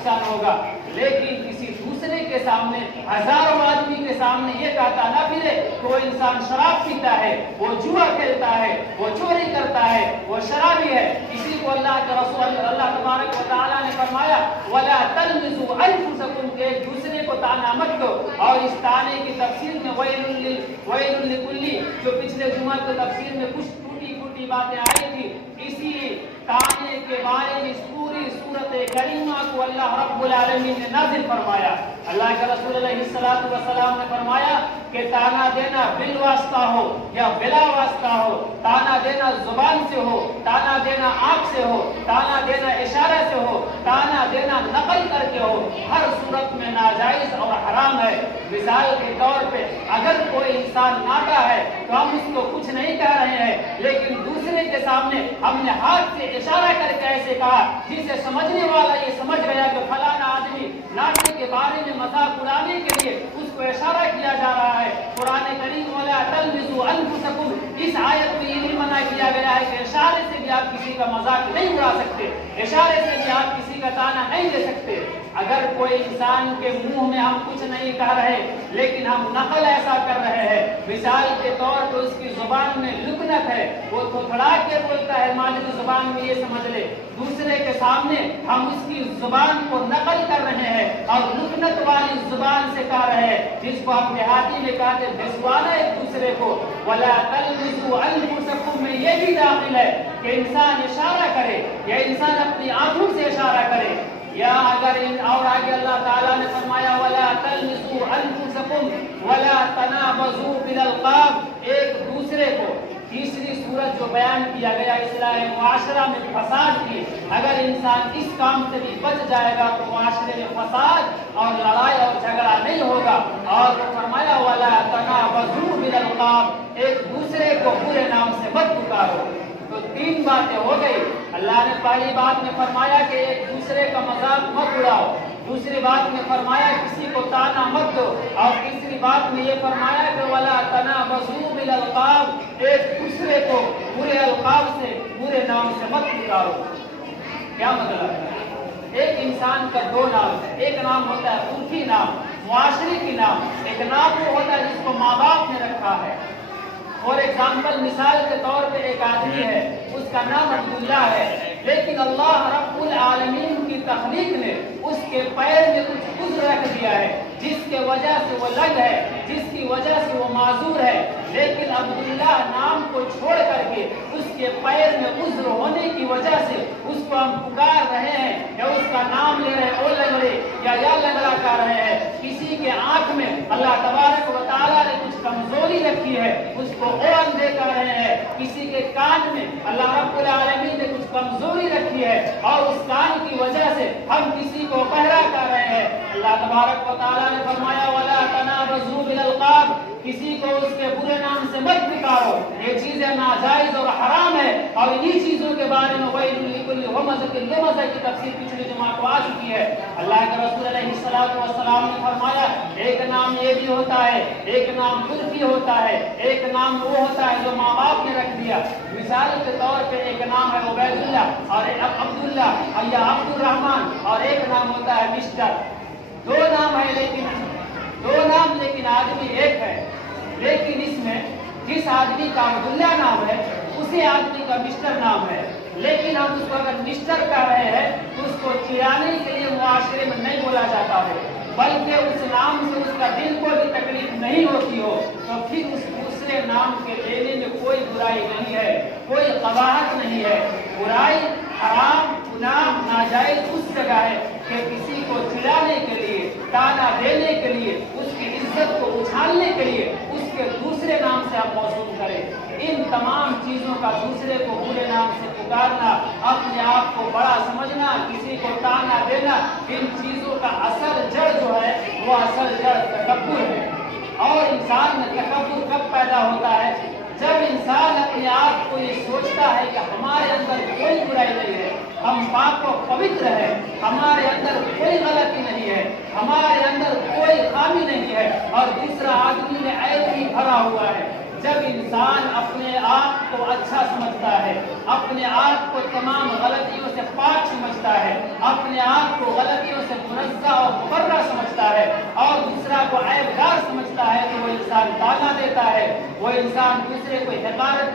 نقصان ہوگا، لیکن کسی دوسرے کے سامنے، ہزاروں آدمی کے سامنے یہ کہتا نہ پھرے کہ وہ انسان شراب پیتا ہے، وہ جوا کھیلتا ہے، وہ چوری کرتا ہے، وہ شرابی ہے۔ اسی کو اللہ کے رسول اللہ تبارک و تعالیٰ نے فرمایا وَلَا تَلْمِزُوا أَنفُسَكُمْ کہ ایک دوسرے کو طعنہ مت دو، اور اس طعنے کی تفسیر میں وَيْلٌ لِكُلِّ جو پچھلے جمعہ کی تفسیر میں کچھ ٹوٹی پھوٹی باتیں آئی تھی، اسی طعنے کے بارے میں اس پوری سورت کریمہ کو اللہ رب العالمین نے نازل فرمایا۔ اللہ کے رسول علیہ السلام نے فرمایا کہ طعنہ دینا بالواسطہ ہو یا بلا واسطہ ہو، طعنہ دینا زبان سے ہو، طعنہ دینا آنکھ سے ہو، طعنہ دینا اشارہ سے ہو، طعنہ دینا نقل کر کے ہو، ہر صورت میں ناجائز اور حرام ہے۔ مثال کے طور پہ اگر کوئی انسان ناٹا ہے تو ہم اس کو کچھ نہیں کہہ رہے ہیں، لیکن دوسرے کے سامنے ہم نے ہاتھ سے اشارہ کر کے ایسے کہا جسے سمجھنے والا یہ سمجھ گیا کہ فلانا آدمی ناٹے کے بارے میں مذاق اڑانے کے لیے اس کو اشارہ کیا جا رہا ہے۔ قرآن کریم وَلَا تَلْمِزُوا أَنفُسَكُمْ اس آیت میں یہ بھی منع کیا گیا ہے کہ اشارے سے بھی آپ کسی کا مذاق نہیں اڑا سکتے، اشارے سے بھی آپ کسی کا طعنہ نہیں دے سکتے۔ اگر کوئی انسان کے منہ میں ہم کچھ نہیں کہہ رہے لیکن ہم نقل ایسا کر رہے ہیں، مثال کے طور پر اس کی زبان میں لکنت ہے، وہ تھڑا کے بولتا ہے مادری زبان میں، یہ سمجھ لے دوسرے کے سامنے ہم اس کی زبان کو نقل کر رہے ہیں اور لکنت والی زبان سے کہہ رہے ہیں، جس کو ہم دیہاتی میں کہتے ہیں بھسوانا ایک دوسرے کو۔ وَلَا تَلْمِزُوا أَنفُسَكُمْ میں یہ بھی داخل ہے کہ انسان اشارہ کرے یا انسان اپنی آنکھوں سے اشارہ کرے، یا اگر اور آگے اللہ تعالیٰ نے فرمایا وَلَا تَلْمِزُوا أَنفُسَكُمْ وَلَا تَنَابَزُوا بِالْأَلْقَابِ ایک دوسرے کو۔ تیسری صورت جو بیان کیا گیا اصلاح معاشرہ میں فساد کی، اگر انسان اس کام سے بھی بچ جائے گا تو معاشرے میں فساد اور لڑائی اور جھگڑا نہیں ہوگا۔ اور فرمایا وَلَا تَنَابَزُوا بِالْأَلْقَابِ ایک دوسرے کو برے نام سے مت پکارو۔ تو تین باتیں ہو گئی۔ اللہ نے پہلی بات میں فرمایا کہ ایک دوسرے کا مذاق مت اڑاؤ، دوسری بات میں فرمایا کسی کو طعنہ مت دو، اور تیسری بات میں یہ فرمایا کہ وَلَا تَنَابَزُوا بِالْأَلْقَابِ ایک دوسرے کو برے القاب سے، برے نام سے مت پکارو۔ کیا مطلب ہے؟ ایک انسان کا دو نام ہے، ایک نام ہوتا ہے عرفی نام، معاشرے کی نام، ایک نام وہ ہوتا ہے جس کو ماں باپ نے رکھا ہے۔ فور ایگزامپل مثال کے طور پہ ایک آدمی ہے، اس کا نام عبداللہ ہے، لیکن اللہ رب العالمین کی تخلیق نے اس کے پیر میں کچھ عذر رکھ دیا ہے جس کے وجہ سے وہ لگ ہے، جس کی وجہ سے وہ معذور ہے، لیکن عبداللہ نام کو چھوڑ کر کے اس کے پیر میں عذر ہونے کی وجہ سے اس کو ہم پکار رہے ہیں یا اس کا نام لے رہے ہیں او لنگڑے یا لنگڑا کر رہے ہیں۔ کسی کے آنکھ میں اللہ تبارک و تعالیٰ نے کچھ کمزوری رکھی ہے، اس کو او اندھے کر رہے ہیں۔ کسی کے کان میں اللہ رب العالمین نے کچھ کمزوری رکھی ہے اور اس کان کی وجہ سے ہم کسی کو بہرا کر رہے ہیں۔ اللہ تبارک و تعالیٰ نے فرمایا وَلَا تَنَابَزُوا بِالْأَلْقَابِ کسی کو اس کے برے نام سے مت پکارو، یہ چیزیں ناجائز اور حرام ہے، اور انہی چیزوں کے بارے میں وَيْلٌ لِكُلِّ ہُمَزَةٍ لُمَزَةٍ کی تفسیر پچھلے جمعہ کو آ چکی ہے۔ اللہ کے رسول علیہ السلام نے فرمایا ایک نام یہ بھی ہوتا ہے، ایک نام عرفی ہوتا ہے، ایک نام وہ ہوتا ہے جو ماں باپ نے رکھ دیا۔ مثال کے طور پہ ایک نام ہے عبید اللہ اور ایک عبداللہ یا عبد الرحمن، اور ایک نام ہوتا ہے مسٹر۔ دو نام ہے لیکن آدمی ایک ہے، لیکن اس میں جس آدمی کا عبداللہ نام ہے اسی آدمی کا مسٹر نام ہے، لیکن ہم اس کو اگر مسٹر کہہ رہے ہیں تو اس کو چڑھانے کے لیے معاشرے میں نہیں بولا جاتا ہے، بلکہ اس نام سے اس کا دل کو بھی تکلیف نہیں ہوتی ہو تو پھر اس دوسرے نام کے لینے میں کوئی برائی نہیں ہے، کوئی قباحت نہیں ہے۔ برائی، حرام، گناہ، ناجائز اس جگہ ہے کہ کسی کو چڑھانے کے لیے، طعنہ دینے کے لیے، اس کی عزت کو اچھالنے کے لیے اس کے دوسرے نام سے آپ موصول کریں۔ ان تمام چیزوں کا دوسرے کو برے نام سے پکارنا، اپنے آپ کو بڑا سمجھنا، کسی کو طعنہ دینا، ان چیزوں کا اصل جڑ جو ہے وہ اصل جڑ تکبر ہے۔ اور انسان میں تکبر کب پیدا ہوتا ہے؟ جب انسان اپنے آپ کو یہ سوچتا ہے کہ ہمارے اندر کوئی برائی نہیں ہے، ہم پاک و پوتر ہیں، ہمارے اندر کوئی غلطی نہیں ہے، ہمارے اندر کوئی خامی نہیں ہے، اور دوسرا آدمی میں عیب ہی بھرا ہوا ہے۔ جب انسان اپنے آپ کو اچھا سمجھتا ہے، اپنے آپ کو تمام غلطیوں سے پاک سمجھتا ہے، اپنے آپ کو غلطیوں سے منزہ اور مبرہ سمجھتا ہے اور دوسرا کو عیبدار سمجھتا ہے تو وہ انسان تانا دیتا ہے، وہ انسان دوسرے کو حقارت